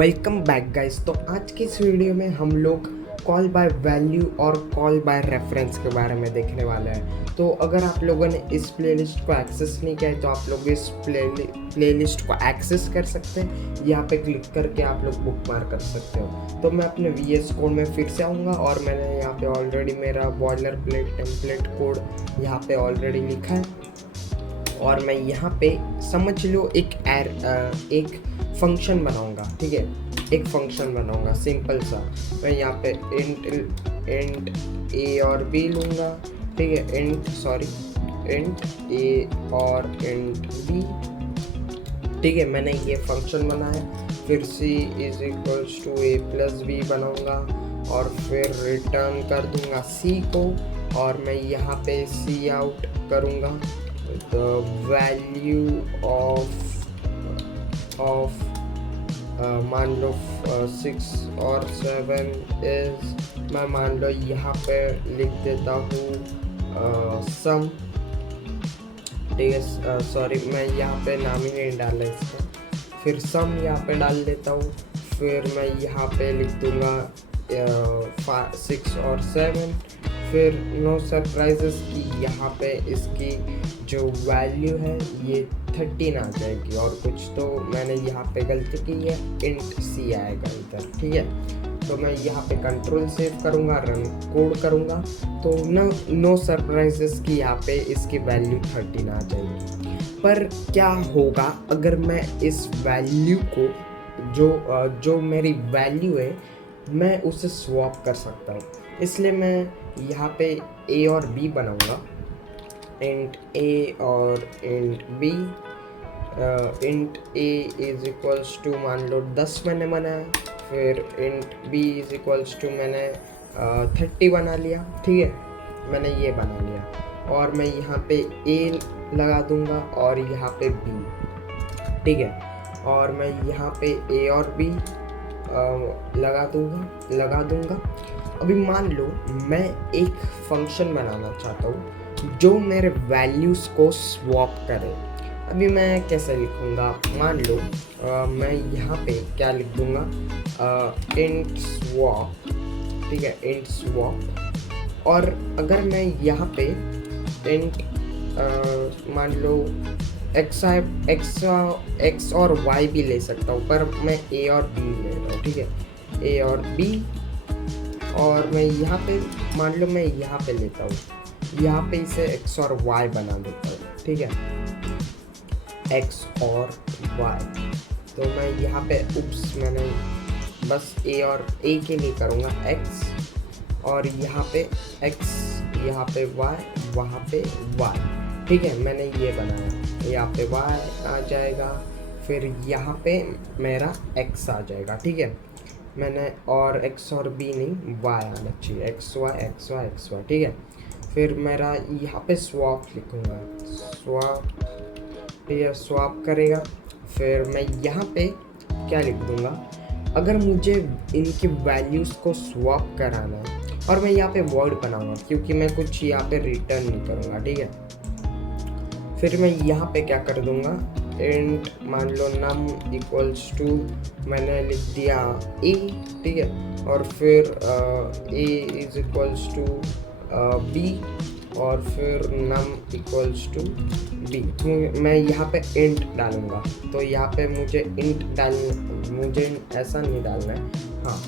Welcome back guys. तो आज की इस वीडियो में हम लोग कॉल बाय वैल्यू और कॉल बाय रेफरेंस के बारे में देखने वाले हैं। तो अगर आप लोगों ने इस प्लेलिस्ट को एक्सेस नहीं किया है तो आप लोग इस प्लेलिस्ट को एक्सेस कर सकते हैं। यहाँ पे क्लिक करके आप लोग बुक मार्क कर सकते हो। तो मैं अपने VS कोड में फिर से आऊँगा और मैंने यहाँ पे ऑलरेडी मेरा बॉयलर प्लेट टेम्पलेट कोड यहाँ पे ऑलरेडी लिखा है और मैं यहाँ पे समझ लो एक फंक्शन बनाऊंगा। ठीक है, एक फंक्शन बनाऊंगा सिंपल सा। मैं यहाँ पे इंट ए और बी लूँगा। ठीक है, इंट ए और इंट बी। ठीक है, मैंने ये फंक्शन बनाया। फिर c is equals to a plus b बनाऊंगा और फिर रिटर्न कर दूंगा c को और मैं यहाँ पे c आउट करूँगा द वैल्यू ऑफ मान लो 6 और 7 इज, मैं मान लो यहाँ पे लिख देता हूँ सम। ठीक है, सॉरी मैं यहाँ पे नाम ही नहीं डाला इसका। फिर सम यहाँ पे डाल देता हूँ। फिर मैं यहाँ पे लिख दूँगा 6 और 7। फिर नो सरप्राइजेस कि यहाँ पे इसकी जो वैल्यू है ये 13 आ जाएगी और कुछ तो मैंने यहाँ पे गलती की है, इंट सी आएगा इधर। ठीक है, तो मैं यहाँ पे कंट्रोल सेव करूँगा, रन कोड करूँगा तो नो सरप्राइजेस कि यहाँ पे इसकी वैल्यू 13 आ जाएगी। पर क्या होगा अगर मैं इस वैल्यू को जो मेरी वैल्यू है मैं उसे स्वैप कर सकता हूँ। इसलिए मैं यहाँ पे a और b बनाऊँगा, इंट a और int b। Int a is equals to मान लो 10 मैंने बनाया। फिर int b is equals to मैंने 30 बना लिया। ठीक है, मैंने ये बना लिया और मैं यहाँ पे a लगा दूँगा और यहाँ पे b। ठीक है, और मैं यहाँ पे a और b लगा दूँगा। अभी मान लो मैं एक फंक्शन बनाना चाहता हूँ जो मेरे वैल्यूज़ को स्वैप करे। अभी मैं कैसे लिखूँगा, मान लो मैं यहाँ पे क्या लिख दूँगा, इंट स्वैप। ठीक है, इंट स्वैप। और अगर मैं यहाँ पे इंट मान लो x और y भी ले सकता हूँ, पर मैं a और b ले रहा हूँ। ठीक है, a और b। और मैं यहाँ पे मान लो मैं यहाँ पे लेता हूँ, यहाँ पे इसे x और y बना देता हूँ। ठीक है, x और y। तो मैं यहाँ पे मैंने बस a और a के लिए करूँगा x और यहाँ पे x, यहाँ पे y, वहाँ पे y। ठीक है, मैंने ये बनाया, यहाँ पे y आ जाएगा, फिर यहाँ पे मेरा x आ जाएगा। ठीक है, मैंने और x और b नहीं y आना चाहिए, xy। ठीक है, फिर मेरा यहाँ पे स्वैप लिखूँगा, स्वैप। ठीक है, स्वैप करेगा। फिर मैं यहाँ पे क्या लिख दूँगा, अगर मुझे इनकी वैल्यूज़ को स्वैप कराना है और मैं यहाँ पे वॉइड बनाऊँगा क्योंकि मैं कुछ यहाँ पे रिटर्न नहीं करूँगा। ठीक है, फिर मैं यहाँ पे क्या कर दूँगा, इंट मान लो नम इक्वल्स टू मैंने लिख दिया a। ठीक है, और फिर a is equals to b और फिर नम इक्वल्स टू b। तो मैं यहाँ पे इंट डालूँगा। तो यहाँ पे मुझे ऐसा नहीं डालना है। हाँ,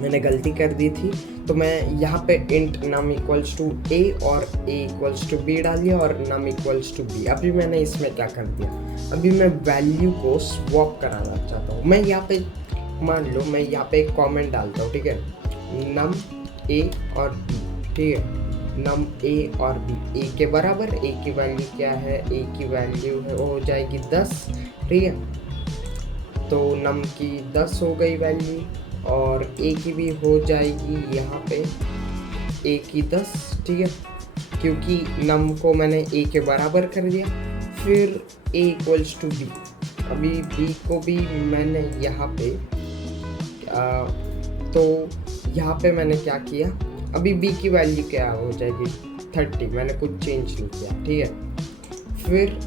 मैंने गलती कर दी थी। तो मैं यहाँ पे int num equals to a और a इक्वल्स टू b डाल दिया और नम इक्वल्स टू b। अभी मैंने इसमें क्या कर दिया, अभी मैं वैल्यू को स्वैप कराना चाहता हूँ। मैं यहाँ पे मान लो मैं यहाँ पे एक कमेंट डालता हूँ। ठीक है, नम a और b। ठीक है, नम a और b a के बराबर। a की वैल्यू क्या है, a की वैल्यू है वो हो जाएगी 10। ठीक है, तो नम की 10 हो गई वैल्यू और a की भी हो जाएगी यहाँ पे a की 10। ठीक है, क्योंकि नम को मैंने a के बराबर कर दिया। फिर a इक्वल्स टू b। अभी b को भी मैंने यहाँ पे तो यहाँ पे मैंने क्या किया, अभी b की वैल्यू क्या हो जाएगी 30। मैंने कुछ चेंज नहीं किया। ठीक है, फिर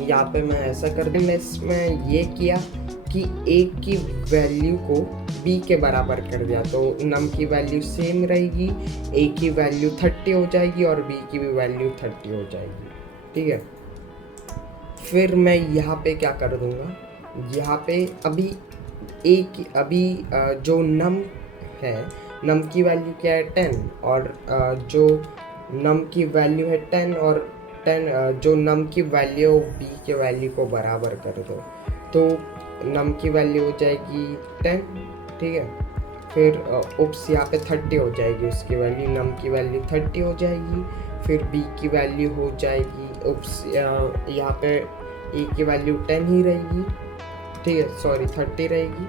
यहाँ पे मैं ऐसा कर दूँ, मैं इसमें ये किया कि a की वैल्यू को b के बराबर कर दिया तो num की वैल्यू सेम रहेगी, a की वैल्यू 30 हो जाएगी और b की भी वैल्यू 30 हो जाएगी, ठीक है। फिर मैं यहाँ पे क्या कर दूँगा, यहाँ पे अभी जो num है, num की वैल्यू क्या है 10 और जो num की वैल्यू है 10 और 10 जो num की वैल्यू b के वैल्यू को बराबर कर दो तो num की वैल्यू हो जाएगी 10, ठीक है। फिर उप्स यहाँ पे 30 हो जाएगी उसकी वैल्यू, num की वैल्यू 30 हो जाएगी। फिर b की वैल्यू हो जाएगी उप्स यहाँ पे a की वैल्यू 10 ही रहेगी, ठीक है, सॉरी 30 रहेगी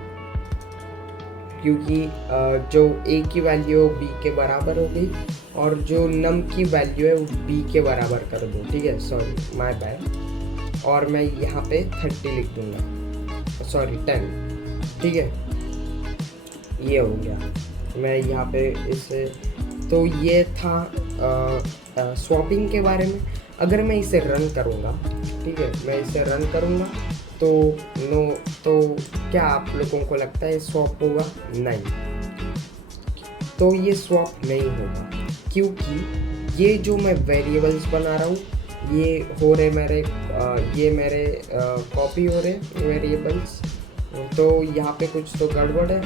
क्योंकि जो a की वैल्यू है b के बराबर हो गई और जो num की वैल्यू है वो b के बराबर कर दो, ठीक है, सॉरी माय बैड। और मैं यहाँ पे 30 लिख दूँगा, सॉरी 10, ठीक है, ये हो गया। मैं यहाँ पे इसे, तो ये था स्वैपिंग के बारे में। अगर मैं इसे रन करूँगा, ठीक है, मैं इसे रन करूँगा तो क्या आप लोगों को लगता है स्वैप होगा? नहीं, तो ये स्वैप नहीं होगा क्योंकि ये जो मैं वेरिएबल्स बना रहा हूँ ये हो रहे मेरे कॉपी हो रहे वेरिएबल्स। तो यहाँ पे कुछ तो गड़बड़ है,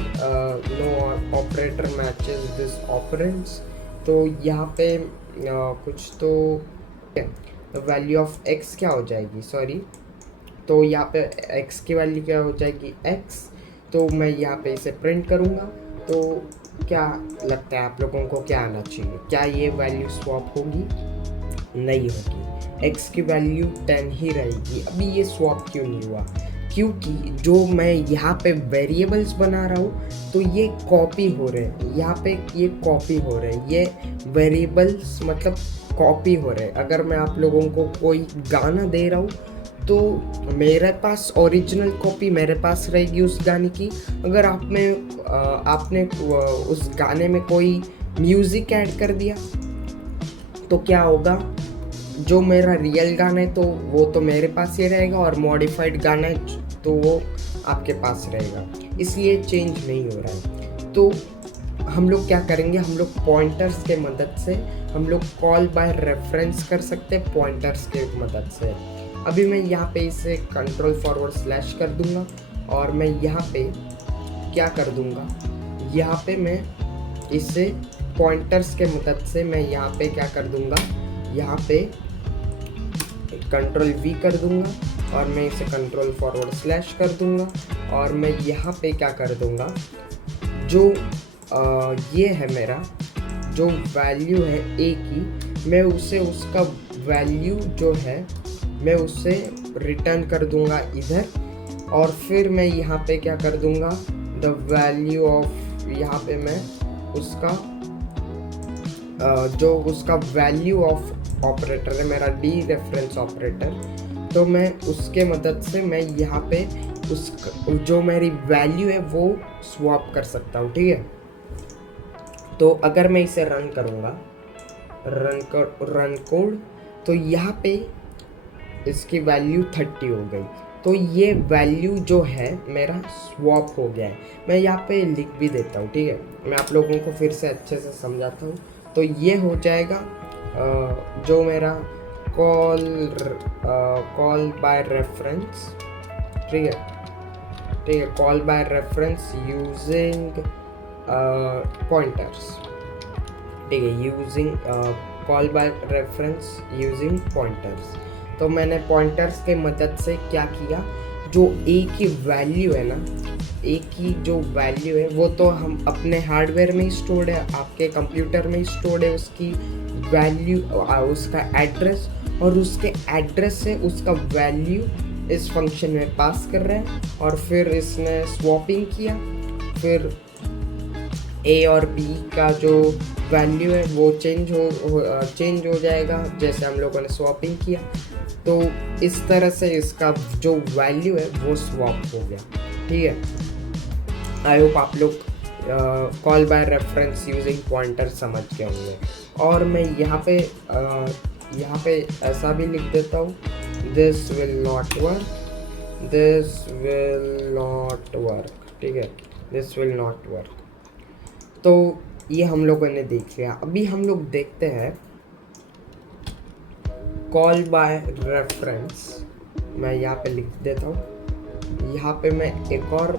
no operator matches this operands. तो यहाँ पे कुछ तो वैल्यू ऑफ x क्या हो जाएगी, सॉरी, तो यहाँ पे x की वैल्यू क्या हो जाएगी x। तो मैं यहाँ पे इसे प्रिंट करूँगा तो क्या लगता है आप लोगों को क्या आना चाहिए? क्या ये वैल्यू स्वैप होगी? नहीं होगी, x की वैल्यू 10 ही रहेगी। अभी ये स्वैप क्यों नहीं हुआ? क्योंकि जो मैं यहाँ पे वेरिएबल्स बना रहा हूँ तो ये कॉपी हो रहे हैं, यहाँ पे ये कॉपी हो रहे हैं, ये वेरिएबल्स मतलब कॉपी हो रहे हैं। अगर मैं आप लोगों को कोई गाना दे रहा हूँ तो मेरे पास ओरिजिनल कॉपी मेरे पास रहेगी उस गाने की। अगर आपने उस गाने में कोई म्यूज़िक ऐड कर दिया तो क्या होगा, जो मेरा रियल गाना है तो वो तो मेरे पास ही रहेगा और मॉडिफाइड गाना है तो वो आपके पास रहेगा, इसलिए चेंज नहीं हो रहा है। तो हम लोग क्या करेंगे, हम लोग पॉइंटर्स के मदद से हम लोग कॉल बाय रेफरेंस कर सकते हैं पॉइंटर्स के मदद से। अभी मैं यहाँ पे इसे कंट्रोल// कर दूंगा और मैं यहाँ पे क्या कर दूंगा, यहाँ पे मैं इसे पॉइंटर्स के मदद से मैं यहाँ पे क्या कर दूंगा, यहाँ पे Ctrl+V कर दूंगा और मैं इसे कंट्रोल// कर दूंगा और मैं यहाँ पे क्या कर दूंगा, जो ये है मेरा जो वैल्यू है a की, मैं उसे उसका वैल्यू जो है मैं उसे रिटर्न कर दूंगा इधर। और फिर मैं यहाँ पे क्या कर दूंगा, द वैल्यू ऑफ, यहाँ पे मैं उसका जो उसका वैल्यू ऑफ ऑपरेटर है मेरा डी रेफरेंस ऑपरेटर, तो मैं उसके मदद से मैं यहाँ पे उस जो मेरी वैल्यू है वो स्वैप कर सकता हूँ, ठीक है। तो अगर मैं इसे रन करूँगा, रन कोड, तो यहाँ पे इसकी वैल्यू 30 हो गई। तो ये वैल्यू जो है मेरा स्वैप हो गया है। मैं यहाँ पे लिख भी देता हूँ, ठीक है, मैं आप लोगों को फिर से अच्छे से समझाता हूँ। तो ये हो जाएगा जो मेरा कॉल बाय रेफरेंस, ठीक है, call by reference using pointers, ठीक है, using call by reference using pointers. तो मैंने पॉइंटर्स के मदद से क्या किया, जो a की वैल्यू है ना, a की जो वैल्यू है वो तो हम अपने हार्डवेयर में ही स्टोर्ड है, आपके कंप्यूटर में ही स्टोर्ड है उसकी वैल्यू, उसका एड्रेस, और उसके एड्रेस से उसका वैल्यू इस फंक्शन में पास कर रहे हैं। और फिर इसने स्वैपिंग किया, फिर a और b का जो वैल्यू है वो चेंज हो जाएगा जैसे हम लोगों ने स्वैपिंग किया। तो इस तरह से इसका जो वैल्यू है वो स्वैप हो गया, ठीक है। आई होप आप लोग call by reference using pointer समझ गए होंगे। और मैं यहाँ पे ऐसा भी लिख देता हूँ, this will not work, this will not work, ठीक है, दिस विल नॉट वर्क। तो ये हम लोगों ने देख लिया। अभी हम लोग देखते हैं कॉल बाय रेफरेंस। मैं यहाँ पे लिख देता हूँ। यहाँ पे मैं एक और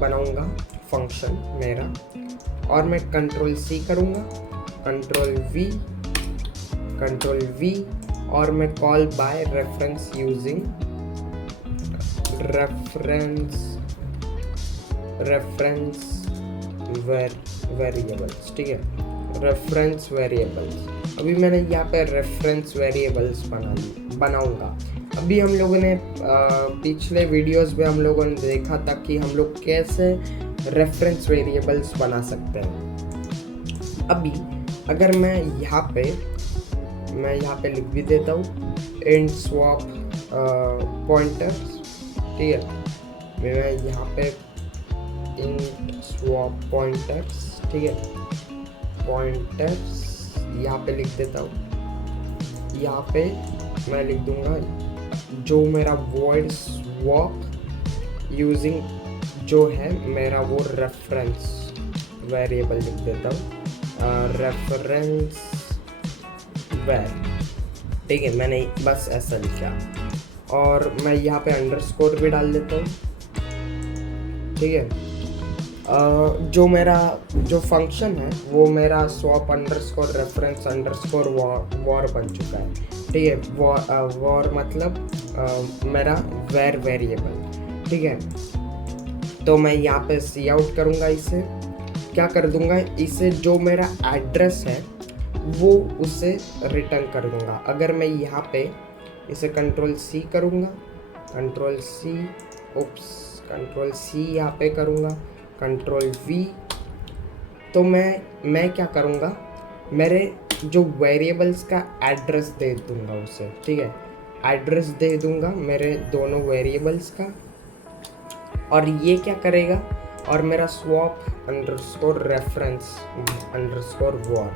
बनाऊँगा फंक्शन मेरा, और मैं कंट्रोल C करूँगा, कंट्रोल V, और मैं call by reference using reference variables, ठीक है, रेफरेंस वेरिएबल्स। अभी मैंने यहाँ पे रेफरेंस वेरिएबल्स बनाऊंगा। अभी हम लोगों ने पिछले वीडियोस में हम लोगों ने देखा था कि हम लोग कैसे रेफरेंस वेरिएबल्स बना सकते हैं। अभी अगर मैं यहाँ पे लिख भी देता हूँ इंट स्वैप पॉइंटर्स, ठीक है, मैं यहाँ पे इंट स्वैप पॉइंटर्स, ठीक है, पॉइंटर्स यहाँ पे लिख देता हूँ। यहाँ पे मैं लिख दूंगा जो मेरा वॉइड स्वैप यूजिंग जो है मेरा वो रेफरेंस वेरिएबल लिख देता हूँ, रेफरेंस वेर, ठीक है, मैंने बस ऐसा लिखा। और मैं यहाँ पे अंडरस्कोर भी डाल देता हूँ, ठीक है। जो मेरा जो फंक्शन है वो मेरा swap underscore reference underscore war बन चुका है, ठीक है। वॉर मतलब मेरा वेर वेरिएबल, ठीक है। तो मैं यहाँ पे सी आउट करूँगा, इसे क्या कर दूँगा, इसे जो मेरा एड्रेस है वो उसे रिटर्न कर दूँगा। अगर मैं यहाँ पे इसे कंट्रोल C करूँगा, कंट्रोल C यहाँ पे करूँगा, कंट्रोल V, तो मैं क्या करूँगा, मेरे जो वेरिएबल्स का एड्रेस दे दूँगा उसे, ठीक है, एड्रेस दे दूँगा मेरे दोनों वेरिएबल्स का। और ये क्या करेगा, और मेरा swap underscore reference underscore war,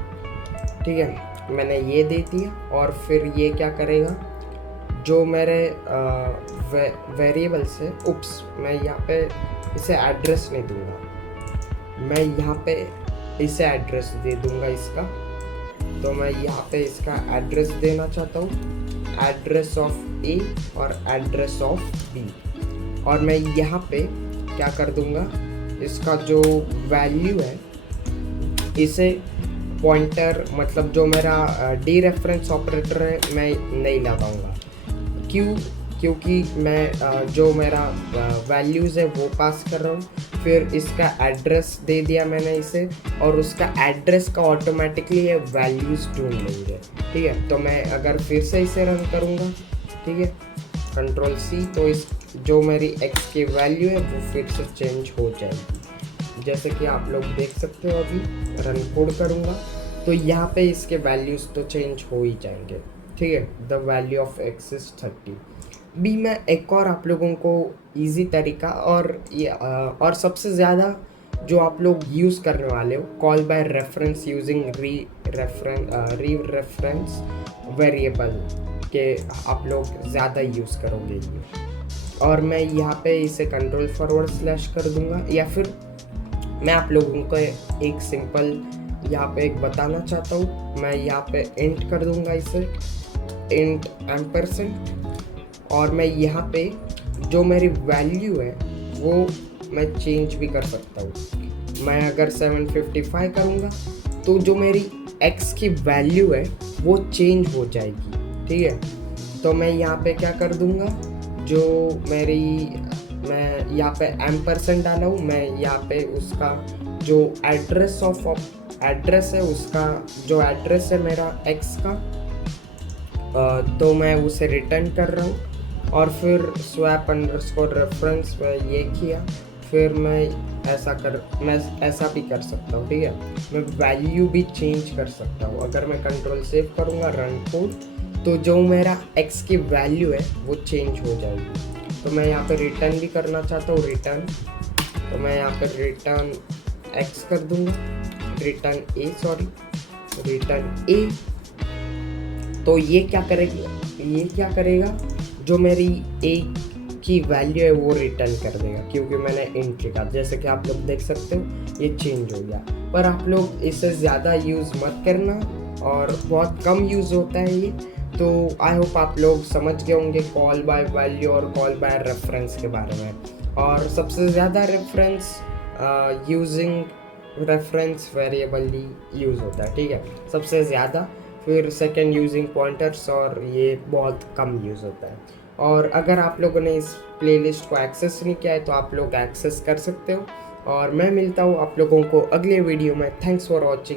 ठीक है, मैंने ये दे दिया। और फिर ये क्या करेगा, जो मेरे वेरिएबल्स है, मैं यहाँ पे इसे एड्रेस नहीं दूंगा, मैं यहाँ पे इसे एड्रेस दे दूंगा इसका। तो मैं यहाँ पे इसका एड्रेस देना चाहता हूँ, एड्रेस ऑफ A और एड्रेस ऑफ B। और मैं यहाँ पे क्या कर दूंगा, इसका जो वैल्यू है इसे पॉइंटर मतलब जो मेरा डी रेफरेंस ऑपरेटर है मैं नहीं लगाऊंगा। क्योंकि मैं जो मेरा वैल्यूज़ है वो पास कर रहा हूँ। फिर इसका एड्रेस दे दिया मैंने इसे, और उसका एड्रेस का ऑटोमेटिकली ये वैल्यूज़ ढूंढ लेंगे, ठीक है। तो मैं अगर फिर से इसे रन करूँगा, ठीक है, कंट्रोल C, तो इस जो मेरी x की वैल्यू है वो फिर से चेंज हो जाएगी, जैसे कि आप लोग देख सकते हो। अभी रन कोड करूँगा तो यहाँ पे इसके वैल्यूज़ तो चेंज हो ही जाएंगे, ठीक है। The value of x is 30। भी मैं एक और आप लोगों को इजी तरीका और सबसे ज़्यादा जो आप लोग यूज़ करने वाले हो, कॉल बाय रेफरेंस यूजिंग री रेफरेंस वेरिएबल के आप लोग ज़्यादा यूज़ करोगे ये। और मैं यहाँ पे इसे कंट्रोल / कर दूंगा, या फिर मैं आप लोगों को एक सिंपल यहाँ पे एक बताना चाहता हूँ। मैं यहाँ पे इंट कर दूंगा इसे, इंट %, और मैं यहाँ पे जो मेरी वैल्यू है वो मैं चेंज भी कर सकता हूँ। मैं अगर 755 करूँगा तो जो मेरी x की वैल्यू है वो चेंज हो जाएगी, ठीक है। तो मैं यहाँ पे क्या कर दूँगा, जो मैं यहाँ पे % डाला हूँ, मैं यहाँ पे उसका जो एड्रेस है उसका जो एड्रेस है मेरा x का, तो मैं उसे रिटर्न कर रहा हूँ। और फिर स्वैप अंडरस्कोर रेफरेंस में ये किया। फिर मैं ऐसा भी कर सकता हूँ, ठीक है। मैं वैल्यू भी चेंज कर सकता हूँ। अगर मैं कंट्रोल सेव करूँगा, रन कोड, तो जो मेरा x की वैल्यू है वो चेंज हो जाएगी। तो मैं यहाँ पे रिटर्न भी करना चाहता हूँ, रिटर्न, तो मैं यहाँ पे रिटर्न x कर दूँगा, रिटर्न A। तो ये क्या करेगा, जो मेरी की वैल्यू है वो रिटर्न कर देगा, क्योंकि मैंने इंट लिखा। जैसे कि आप लोग देख सकते हो ये चेंज हो गया। पर आप लोग इसे ज़्यादा यूज़ मत करना, और बहुत कम यूज़ होता है ये। तो आई होप आप लोग समझ गए होंगे कॉल बाय वैल्यू और कॉल बाय रेफरेंस के बारे में। और सबसे ज़्यादा रेफरेंस यूजिंग रेफरेंस वेरिएबली यूज़ होता है, ठीक है, सबसे ज़्यादा। फिर सेकेंड यूजिंग पॉइंटर्स, और ये बहुत कम यूज़ होता है। और अगर आप लोगों ने इस प्लेलिस्ट को एक्सेस नहीं किया है तो आप लोग एक्सेस कर सकते हो। और मैं मिलता हूँ आप लोगों को अगले वीडियो में। Thanks for watching.